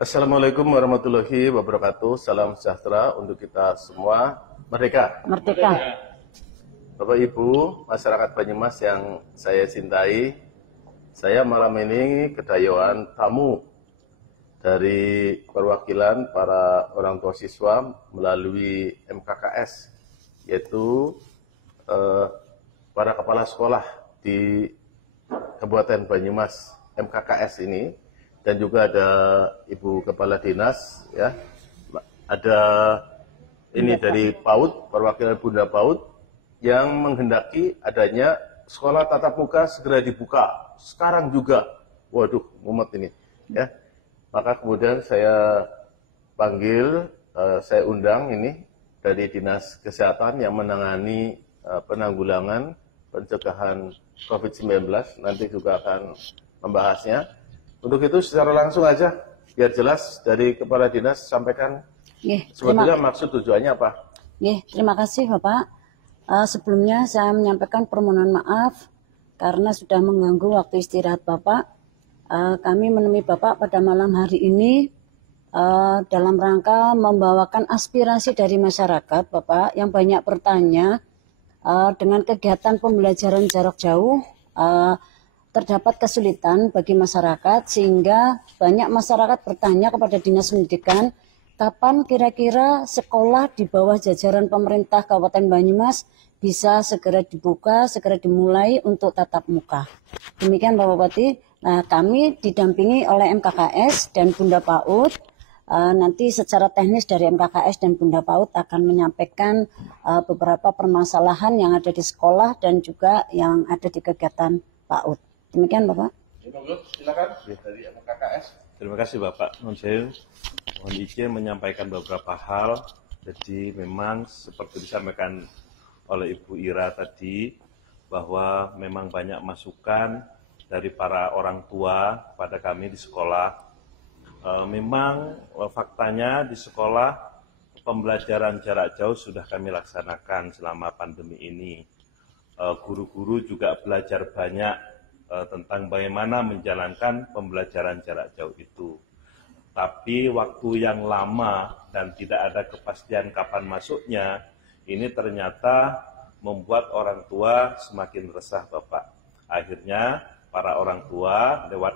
Assalamualaikum warahmatullahi wabarakatuh. Salam sejahtera untuk kita semua. Merdeka. Merdeka. Bapak Ibu, masyarakat Banyumas yang saya cintai, saya malam ini kedayawan tamu dari perwakilan para orang tua siswa melalui MKKS, yaitu para kepala sekolah di Kabupaten Banyumas MKKS ini, dan juga ada Ibu Kepala Dinas, ya, ada ini dari PAUD, perwakilan Bunda PAUD, yang menghendaki adanya sekolah tatap muka segera dibuka sekarang juga. Waduh, mumet ini, ya. Maka kemudian saya panggil, saya undang ini dari Dinas Kesehatan yang menangani penanggulangan pencegahan COVID-19, nanti juga akan membahasnya. Untuk itu secara langsung aja, biar jelas dari Kepala Dinas sampaikan sebetulnya maksud tujuannya apa. Terima kasih Bapak. Sebelumnya saya menyampaikan permohonan maaf karena sudah mengganggu waktu istirahat Bapak. Kami menemui Bapak pada malam hari ini dalam rangka membawakan aspirasi dari masyarakat Bapak yang banyak bertanya dengan kegiatan pembelajaran jarak jauh. Terdapat kesulitan bagi masyarakat sehingga banyak masyarakat bertanya kepada Dinas Pendidikan kapan kira-kira sekolah di bawah jajaran pemerintah Kabupaten Banyumas bisa segera dibuka, segera dimulai untuk tatap muka. Demikian Bapak Bupati. Nah, kami didampingi oleh MKKS dan Bunda PAUD. Nanti secara teknis dari MKKS dan Bunda PAUD akan menyampaikan beberapa permasalahan yang ada di sekolah dan juga yang ada di kegiatan PAUD. Demikian Bapak. Silakan dari MKKS. Terima kasih Bapak. Mohon izin menyampaikan beberapa hal. Jadi memang seperti disampaikan oleh Ibu Ira tadi, bahwa memang banyak masukan dari para orang tua pada kami di sekolah. Memang faktanya di sekolah pembelajaran jarak jauh sudah kami laksanakan selama pandemi ini. Guru-guru juga belajar banyak tentang bagaimana menjalankan pembelajaran jarak jauh itu. Tapi waktu yang lama dan tidak ada kepastian kapan masuknya, ini ternyata membuat orang tua semakin resah Bapak. Akhirnya para orang tua lewat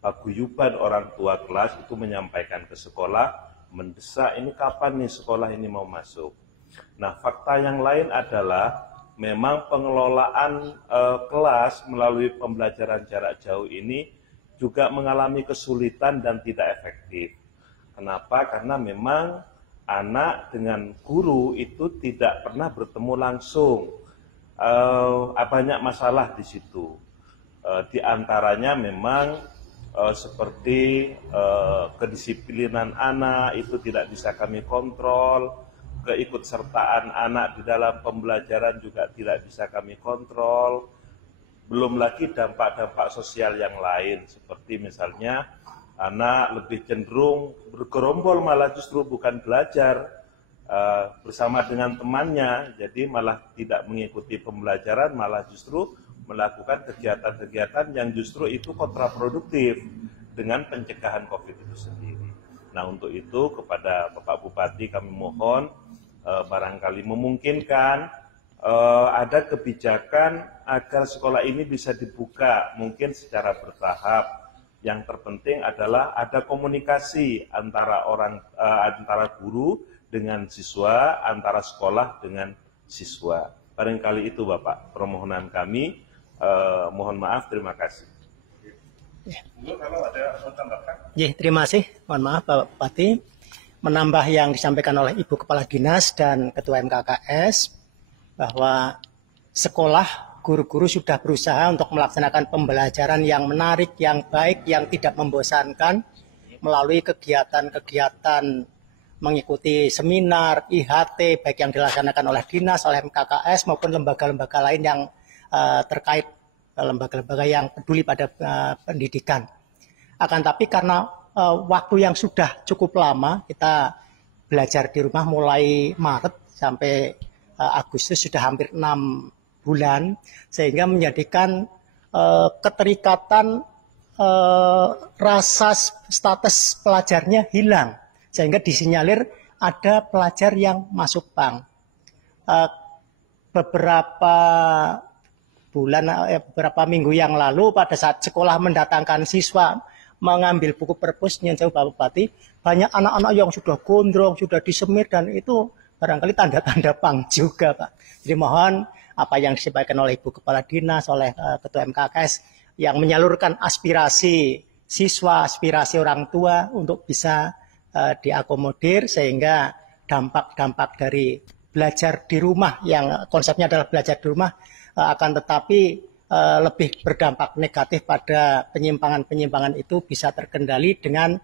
paguyuban orang tua kelas itu menyampaikan ke sekolah, mendesak ini kapan nih sekolah ini mau masuk. Nah, fakta yang lain adalah memang pengelolaan kelas melalui pembelajaran jarak jauh ini juga mengalami kesulitan dan tidak efektif. Kenapa? Karena memang anak dengan guru itu tidak pernah bertemu langsung. Banyak masalah di situ. Di antaranya memang seperti kedisiplinan anak itu tidak bisa kami kontrol, keikutsertaan anak di dalam pembelajaran juga tidak bisa kami kontrol. Belum lagi dampak-dampak sosial yang lain, seperti misalnya anak lebih cenderung bergerombol malah justru bukan belajar bersama dengan temannya, jadi malah tidak mengikuti pembelajaran, malah justru melakukan kegiatan-kegiatan yang justru itu kontraproduktif dengan pencegahan COVID itu sendiri. Nah, untuk itu kepada Bapak Bupati kami mohon barangkali memungkinkan ada kebijakan agar sekolah ini bisa dibuka mungkin secara bertahap. Yang terpenting adalah ada komunikasi antara antara guru dengan siswa, antara sekolah dengan siswa. Barangkali itu Bapak permohonan kami. Mohon maaf, terima kasih. Terima kasih. Mohon maaf Bapak Bupati. Menambah yang disampaikan oleh Ibu Kepala Dinas dan Ketua MKKS bahwa sekolah guru-guru sudah berusaha untuk melaksanakan pembelajaran yang menarik, yang baik, yang tidak membosankan melalui kegiatan-kegiatan mengikuti seminar, IHT, baik yang dilaksanakan oleh Dinas, oleh MKKS maupun lembaga-lembaga lain yang terkait, lembaga-lembaga yang peduli pada pendidikan. Akan tapi karena waktu yang sudah cukup lama, kita belajar di rumah mulai Maret sampai Agustus sudah hampir 6 bulan, sehingga menjadikan keterikatan rasa status pelajarnya hilang, sehingga disinyalir ada pelajar yang masuk pang. Beberapa minggu yang lalu, pada saat sekolah mendatangkan siswa mengambil buku perpus yang jauh Bapak Bupati, banyak anak-anak yang sudah gondrong, sudah disemir, dan itu barangkali tanda-tanda pang juga, Pak. Jadi mohon apa yang disampaikan oleh Ibu Kepala Dinas, oleh Ketua MKKS, yang menyalurkan aspirasi siswa, aspirasi orang tua untuk bisa diakomodir, sehingga dampak-dampak dari belajar di rumah, yang konsepnya adalah belajar di rumah, akan tetapi lebih berdampak negatif pada penyimpangan-penyimpangan itu bisa terkendali dengan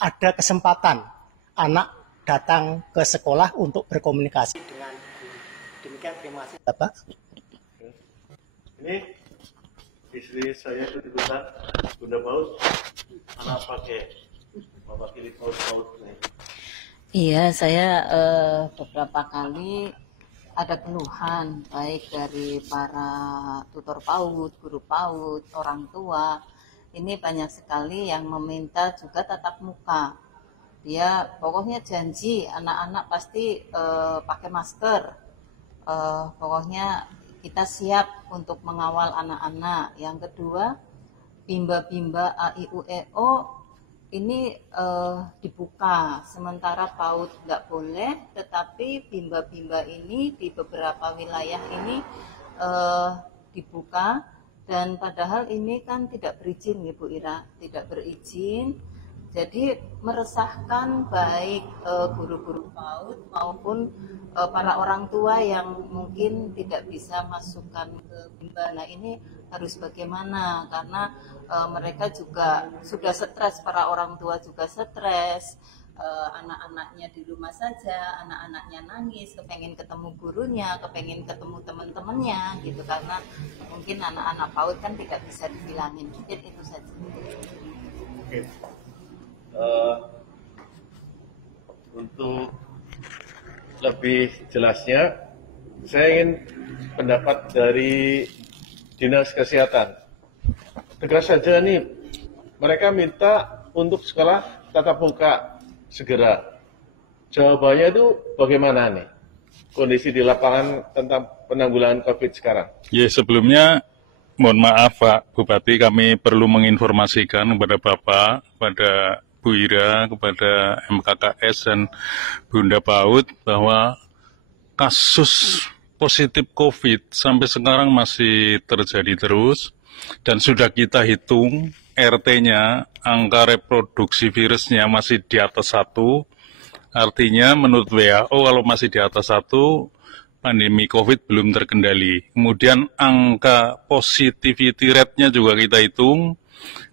ada kesempatan anak datang ke sekolah untuk berkomunikasi dengan guru. Demikian, terima kasih Bapak. Ini istri saya titipan Bunda Paut, anak pakai mewakili paut ini. Iya, saya beberapa kali ada keluhan baik dari para tutor PAUD, guru PAUD, orang tua. Ini banyak sekali yang meminta juga tatap muka. Dia pokoknya janji anak-anak pasti pakai masker. Pokoknya kita siap untuk mengawal anak-anak. Yang kedua, bimba-bimba AIUEO ini dibuka, sementara PAUD nggak boleh, tetapi bimba-bimba ini di beberapa wilayah ini dibuka, dan padahal ini kan tidak berizin, Ibu Ira, tidak berizin. Jadi meresahkan baik guru-guru PAUD maupun para orang tua yang mungkin tidak bisa masukkan ke bimba. Nah, ini harus bagaimana, karena mereka juga sudah stres, para orang tua juga stres, anak-anaknya di rumah saja, anak-anaknya nangis, kepengen ketemu gurunya, kepengen ketemu teman-temannya gitu, karena mungkin anak-anak PAUD kan tidak bisa dibilangin. Mungkin itu saja. Oke. Untuk lebih jelasnya, saya ingin pendapat dari Dinas Kesehatan. Tegas saja nih, mereka minta untuk sekolah tatap muka segera. Jawabannya itu bagaimana nih kondisi di lapangan tentang penanggulangan COVID sekarang? Ya, sebelumnya mohon maaf Pak Bupati, kami perlu menginformasikan kepada Bapak, kepada Bu Ira, kepada MKKS dan Bunda Paut bahwa kasus positif COVID sampai sekarang masih terjadi terus, dan sudah kita hitung RT-nya, angka reproduksi virusnya masih di atas 1, artinya menurut WHO kalau masih di atas 1, pandemi COVID belum terkendali. Kemudian angka positivity rate-nya juga kita hitung,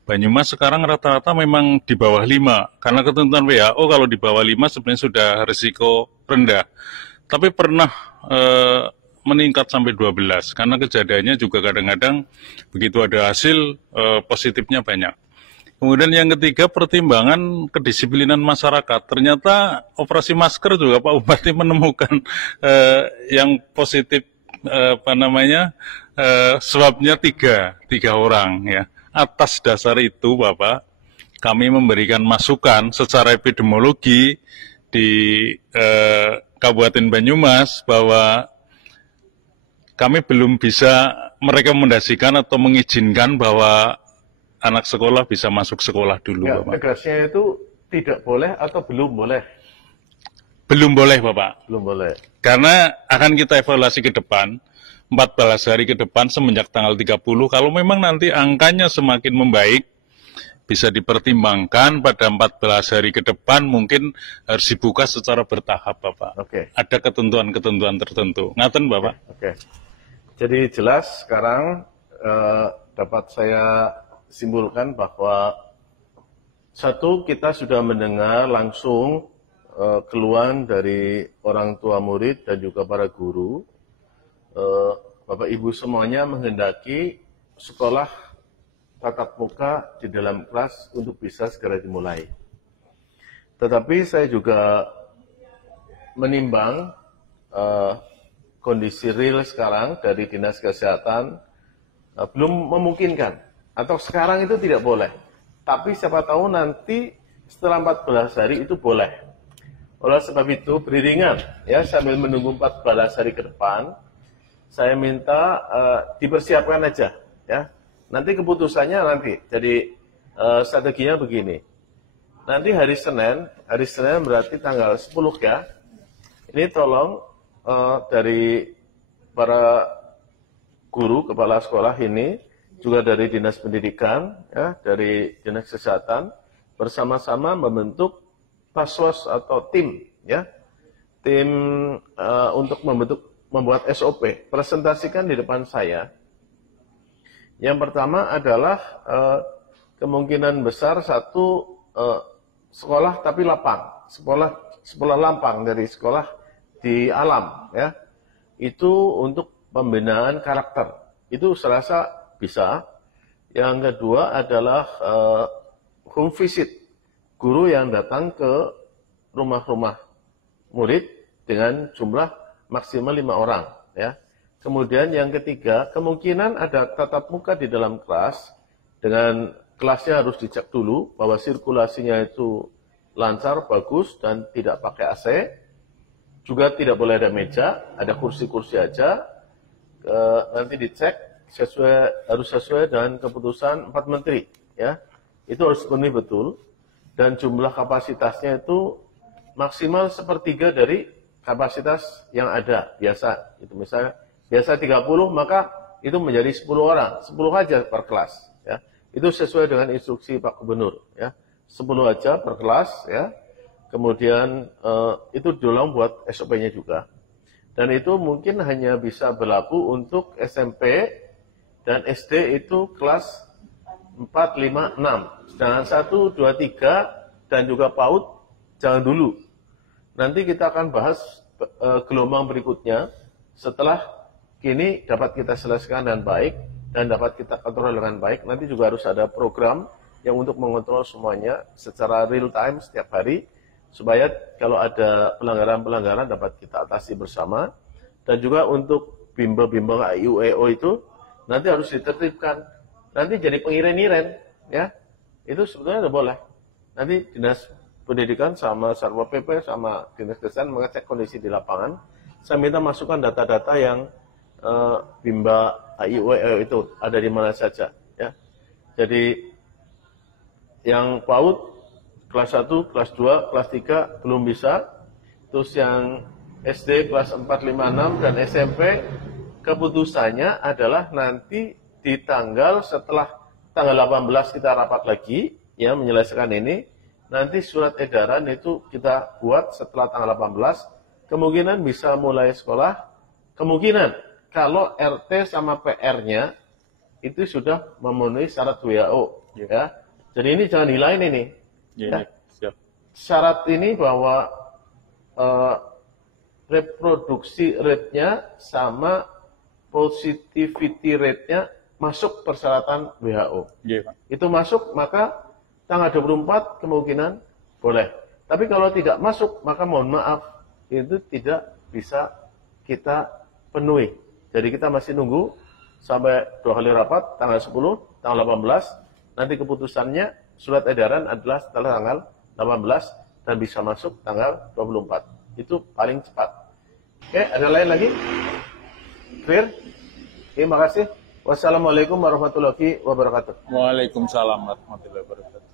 Banyumas sekarang rata-rata memang di bawah 5, karena ketentuan WHO kalau di bawah 5 sebenarnya sudah risiko rendah. Tapi pernah meningkat sampai 12, karena kejadiannya juga kadang-kadang begitu ada hasil positifnya banyak. Kemudian yang ketiga, pertimbangan kedisiplinan masyarakat. Ternyata operasi masker juga Pak Bupati menemukan yang positif swabnya tiga orang ya. Atas dasar itu Bapak, kami memberikan masukan secara epidemiologi di Kabupaten Banyumas bahwa kami belum bisa merekomendasikan atau mengizinkan bahwa anak sekolah bisa masuk sekolah dulu, ya, Bapak. Tegasnya itu tidak boleh atau belum boleh? Belum boleh, Bapak. Belum boleh. Karena akan kita evaluasi ke depan, 14 hari ke depan semenjak tanggal 30, kalau memang nanti angkanya semakin membaik, bisa dipertimbangkan pada 14 hari ke depan mungkin harus dibuka secara bertahap, Bapak. Oke. Ada ketentuan-ketentuan tertentu. Ngaten, Bapak? Oke. Jadi jelas sekarang dapat saya simpulkan bahwa satu, kita sudah mendengar langsung keluhan dari orang tua murid dan juga para guru. Bapak Ibu semuanya menghendaki sekolah tatap muka di dalam kelas untuk bisa segera dimulai. Tetapi saya juga menimbang kondisi real sekarang dari Dinas Kesehatan belum memungkinkan atau sekarang itu tidak boleh. Tapi siapa tahu nanti setelah 14 hari itu boleh. Oleh sebab itu beriringan ya, sambil menunggu 14 hari ke depan, saya minta dipersiapkan aja ya. Nanti keputusannya nanti. Jadi strateginya begini. Nanti hari Senin berarti tanggal 10 ya. Ini tolong dari para guru, kepala sekolah ini, juga dari Dinas Pendidikan, ya, dari Dinas Kesehatan, bersama-sama membentuk paswas atau tim, ya, tim untuk membuat SOP. Presentasikan di depan saya. Yang pertama adalah kemungkinan besar satu sekolah tapi lapang, sekolah lampang dari sekolah di alam, ya, itu untuk pembinaan karakter. Itu serasa bisa. Yang kedua adalah home visit, guru yang datang ke rumah-rumah murid dengan jumlah maksimal 5 orang, ya. Kemudian yang ketiga, kemungkinan ada tatap muka di dalam kelas, dengan kelasnya harus dicek dulu bahwa sirkulasinya itu lancar, bagus, dan tidak pakai AC. Juga tidak boleh ada meja, ada kursi-kursi aja. Nanti dicek, harus sesuai dengan keputusan 4 menteri, ya. Itu harus penuhi betul. Dan jumlah kapasitasnya itu maksimal 1/3 dari kapasitas yang ada biasa. Itu misalnya biasa 30, maka itu menjadi 10 orang, 10 aja per kelas, ya. Itu sesuai dengan instruksi Pak Gubernur, ya. 10 aja per kelas, ya. Kemudian itu tolong buat SOP-nya juga. Dan itu mungkin hanya bisa berlaku untuk SMP dan SD itu kelas 4, 5, 6. Sedangkan 1, 2, 3 dan juga PAUD jangan dulu. Nanti kita akan bahas gelombang berikutnya setelah kini dapat kita selesaikan dengan baik dan dapat kita kontrol dengan baik. Nanti juga harus ada program yang untuk mengontrol semuanya secara real time setiap hari, supaya kalau ada pelanggaran-pelanggaran dapat kita atasi bersama. Dan juga untuk bimbel-bimbel AIU-EO itu nanti harus ditertibkan. Nanti jadi pengiren-iren, ya. Itu sebetulnya tidak boleh. Nanti Dinas Pendidikan sama Satpol PP sama Dinas Kesehatan mengecek kondisi di lapangan. Saya minta masukkan data-data yang bimbel AIU-EO itu ada di mana saja, ya. Jadi yang PAUD kelas 1, kelas 2, kelas 3 belum bisa. Terus yang SD kelas 4, 5, 6 dan SMP keputusannya adalah nanti di setelah tanggal 18 kita rapat lagi, ya, menyelesaikan ini. Nanti surat edaran itu kita buat setelah tanggal 18. Kemungkinan bisa mulai sekolah. Kemungkinan kalau RT sama PR-nya itu sudah memenuhi syarat WHO, ya. Jadi ini jangan hilain ini. Ya. Siap. Syarat ini bahwa reproduksi rate-nya sama positivity rate-nya masuk persyaratan WHO. Iya, Pak. Itu masuk, maka tanggal 24 kemungkinan boleh. Tapi kalau tidak masuk, maka mohon maaf, itu tidak bisa kita penuhi. Jadi kita masih nunggu sampai 2 kali rapat, tanggal 10, tanggal 18, nanti keputusannya surat edaran adalah setelah tanggal 18 dan bisa masuk tanggal 24. Itu paling cepat. Oke, ada lain lagi? Clear? Terima kasih. Wassalamualaikum warahmatullahi wabarakatuh. Waalaikumsalam warahmatullahi wabarakatuh.